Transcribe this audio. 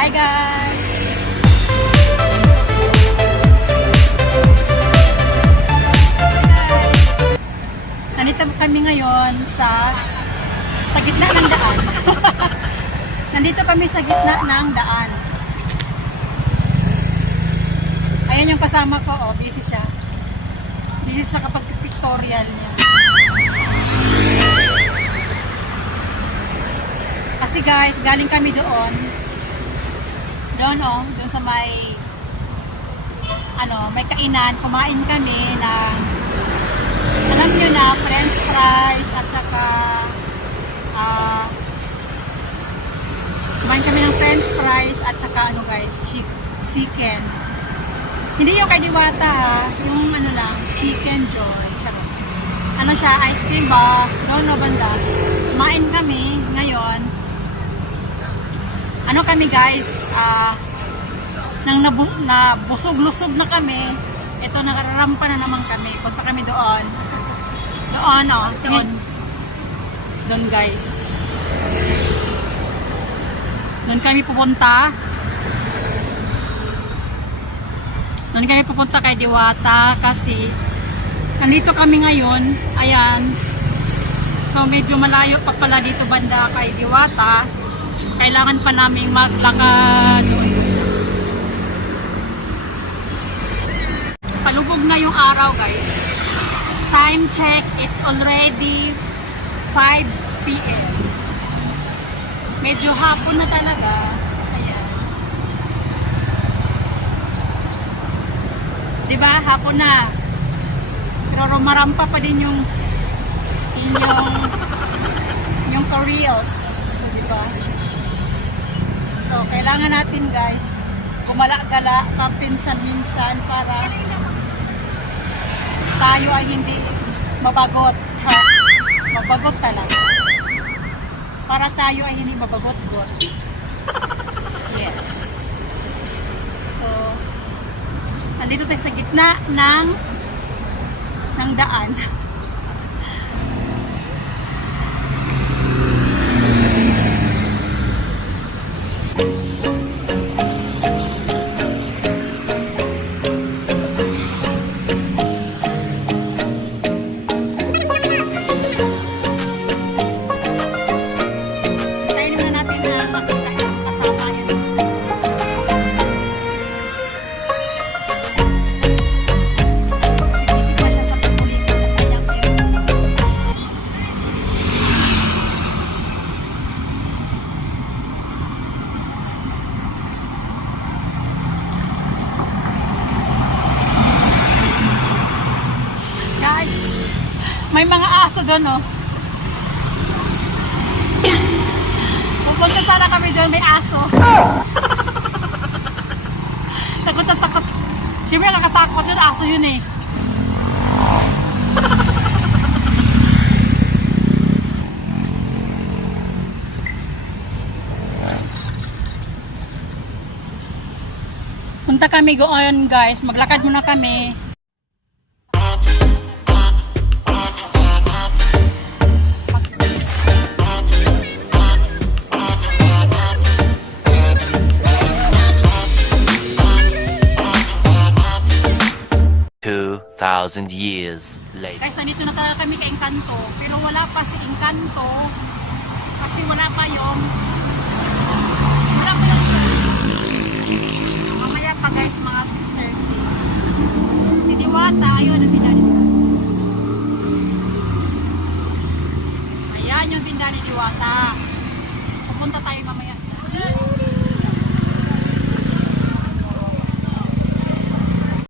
Hi guys! Nandito kami ngayon sa gitna ng daan. Nandito kami sa gitna ng daan. Ayan yung kasama ko, oh, busy siya. Busy sa kapag pictorial niya. Kasi guys, galing kami doon. Doon sa may may kainan, kumain kami ng alam nyo na, french fries at saka kumain kami ng french fries at saka guys, chicken. Hindi yung kay Diwata yung lang, chicken joy. Charot. Ano siya, ice cream ba? No, banda. Kumain kami ngayon. Ano kami guys, nang nabusog-lusog na kami, ito nakarampa na naman kami. Punta kami doon. Doon guys. Doon kami pupunta. Doon kami pupunta kay Diwata kasi nandito kami ngayon. Ayan. So medyo malayo pa pala dito banda kay Diwata. Kailangan pa namin maglakad doon. Palubog na yung araw guys. Time check, it's already 5 PM. Medyo hapon na talaga. Ayan. Diba? Hapon na. Pero rumarampa pa din yung Koreals. So, diba? So, kailangan natin guys gumala-gala kapinsan-minsan para tayo ay hindi mabagot. Mabagot talaga. Para tayo ay hindi mabagot-got. Yes. So, nandito tayo sa gitna ng daan. May mga aso doon, oh. Pupunta sana kami doon, may aso. Takot na takot. Siyempre nakakatakot sa aso yun eh. Punta kami doon guys, maglakad muna kami. 2,000 years later. Guys, nandito na kami kay Encanto, pero wala pa si Encanto kasi wala pa yung mamaya pa guys, mga 6:30. Si Diwata, ayun ang tindahan ni Diwata. Ayan yung tindahan ni Diwata. Pupunta tayo mamaya